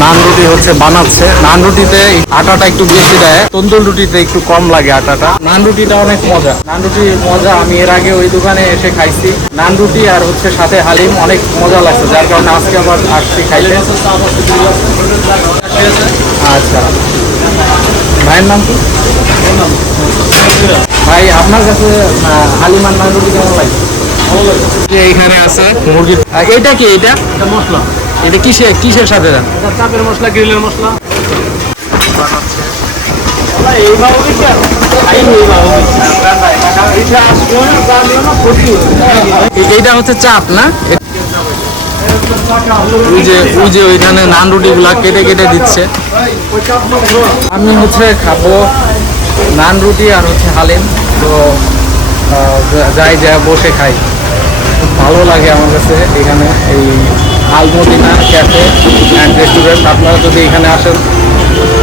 নান রুটি হচ্ছে বানাচ্ছে। নান রুটিতে আটাটা একটু বেশি দেয়। তন্দুর রুটিতে একটু কম লাগে আটাটা। নান রুটিটা অনেক মজা। নান রুটির মজা আমি এর আগে ওই দোকানে এসে খাইছি। নান রুটি আর হচ্ছে সাথে হালিম অনেক মজা লাগছে যার কারণে আজকে আবার আসছি খাইতে। আচ্ছা। ভাইয়ের নাম কি? ভাই আপনার কাছে হালিম আর নান রুটি কেমন লাগে? এইখানে আছে মুরগির এইটা কি এইটা? মশলা। এটা কিসে কিসের সাথে দেন এটা চাপের মশলা গ্রিলের মশলা। এইটা হচ্ছে চাপ না? ওই যে ওই যে ওইখানে নান রুটিগুলা কেটে কেটে দিচ্ছে। আমি হচ্ছে খাব নান রুটি আর হচ্ছে হালিম। তো যাই যা বসে খাই। খুব ভালো লাগে আমার কাছে এখানে এই আলমদিনা ক্যাফে অ্যান্ড রেস্টুরেন্ট আপনারা যদি এখানে আসেন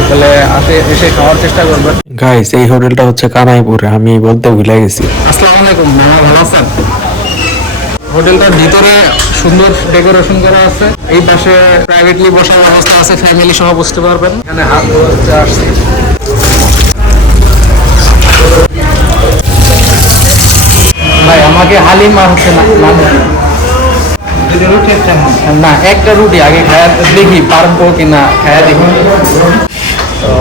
তাহলে আসে এসে খাওয়ার চেষ্টা করবেন। গাইস এই হোটেলটা হচ্ছে কানাইপুরে আমি বলতে ভুলে গেছি। আসসালামু আলাইকুম মামা ভালো আছেন? হোটেলটার ভিতরে সুন্দর ডেকোরেশন করা আছে। এই পাশে প্রাইভেটলি বসার ব্যবস্থা আছে ফ্যামিলি সহ বসতে পারবেন। এখানে হাত আসছি। ভাই আমাকে হালিম আর হচ্ছে না। না, একটা রুটি আগে খায়া দেখি পারব কিনা, খায়া দেখি। তো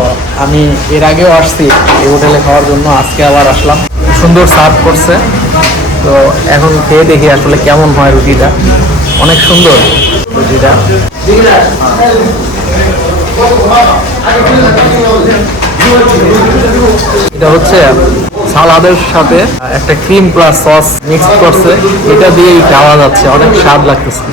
আমি এর আগেও আসছি এই হোটেলে খাওয়ার জন্য, আজকে আবার আসলাম। সুন্দর সার্ভ করছে। তো এখন খেয়ে দেখি আসলে কেমন হয় রুটিটা। অনেক সুন্দর রুটিটা। এটা হচ্ছে সালাদের সাথে একটা ক্রিম প্লাস সস মিক্স করছে। এটা দিয়েই খাওয়া যাচ্ছে, অনেক স্বাদ লাগতেছে।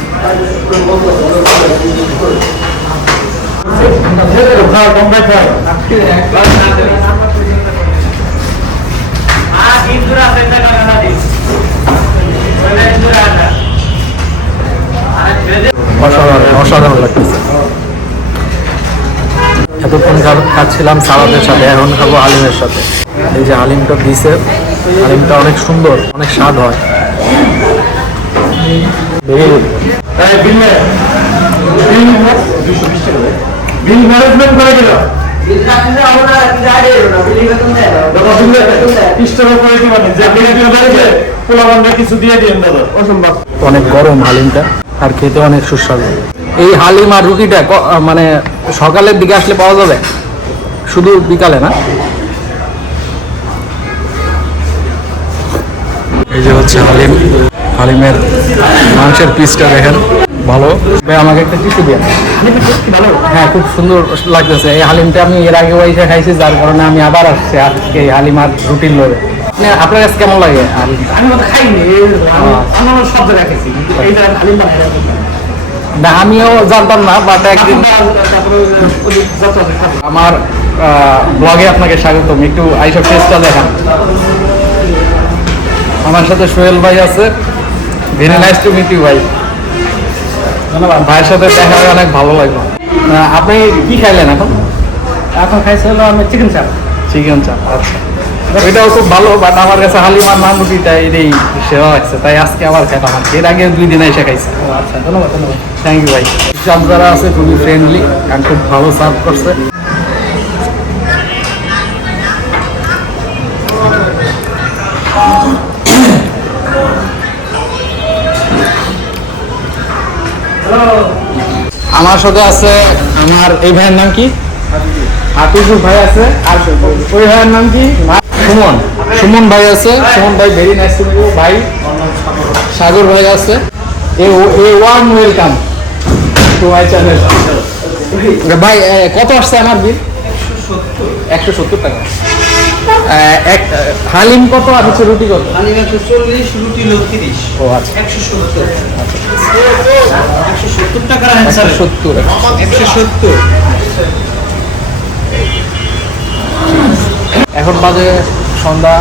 অসাধারণ অসাধারণ লাগতেছে। এতক্ষণ খাচ্ছিলাম সালাদের সাথে এখন খাব আলিমের সাথে। এই যে আলিমটা দিছে আলিমটা অনেক সুন্দর অনেক স্বাদ হয়। কিছু দিয়ে। দিন। দাদা অসম্ভব। অনেক গরম হালিমটা আর খেতে অনেক সুস্বাদু। এই হালিম আর রুটিটা মানে সকালের দিকে আসলে পাওয়া যাবে? শুধু বিকালে না? এই যে হচ্ছে হালিম। হালিমের মাংসের পিসটা দেখেন। ভালো। ভাই আমাকে একটা টিস্যু দিয়ে হ্যাঁ খুব সুন্দর লাগতেছে। এই হালিমটা আমি এর আগে ওইসে খাইছি যার কারণে আমি আবার আসছি। আজকে এই হালিম আর রুটির লোভে আপনার কাছে কেমন লাগে আমি তো খাইনি সব জায়গায় খাইছি এইটা হালিম বানাই না আমিও জানতাম না বাট একদিন খাব। আমার ব্লগে আপনাকে স্বাগতম একটু আইসব টেস্টটা দেখান। আমার সাথে সোহেল ভাই আছে very nice to meet you ভাই। ধন্যবাদ। ভাইয়ের সাথে দেখা হয়ে অনেক ভালো লাগল। আপনি কি খাইলেন এখন? এখন খাইছি হলো আমি চিকেন চাপ চিকেন চাপ আচ্ছা। ওইটাও খুব ভালো বাট আমার কাছে হালিমার এটাই সেরা লাগছে। তাই আজকে আবার কি। এর আগে দুই দিন এসে খাইছি। আচ্ছা ধন্যবাদ ধন্যবাদ। থ্যাংক ইউ ভাই স্টাফ যারা আছে খুবই ফ্রেন্ডলি আর খুব ভালো সার্ভ করছে। আমার সাথে আছে আমার এই ভাইয়ের নাম কি? হাফিজুর ভাই আছে? আর ওই ভাইয়ের নাম কি? সুমন। সুমন ভাই আছে। সুমন ভাই ভেরি নাইস টু ইউ ভাই সাগর ভাই আছে। A a warm welcome to my channel ভাই কত আসছে আমার বিল একশো সত্তর। টাকা। এক হালিম কত? আর হচ্ছে রুটি কত? হালিম একশো চল্লিশ রুটি তিরিশ। ও আচ্ছা। একশো সত্তর। একশো সত্তর টাকার সত্তর। একশো সত্তর। এখন বাজে সন্ধ্যা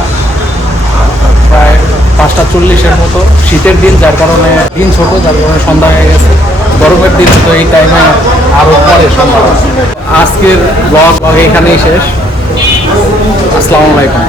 প্রায় পাঁচটা চল্লিশের মতো। শীতের দিন, যার কারণে দিন ছোট, যার কারণে সন্ধ্যা হয়ে গেছে। গরমের দিন তো এই টাইমে আরও পরে সন্ধ্যা। আজকের ব্লগ এখানেই শেষ। আসসালামু আলাইকুম।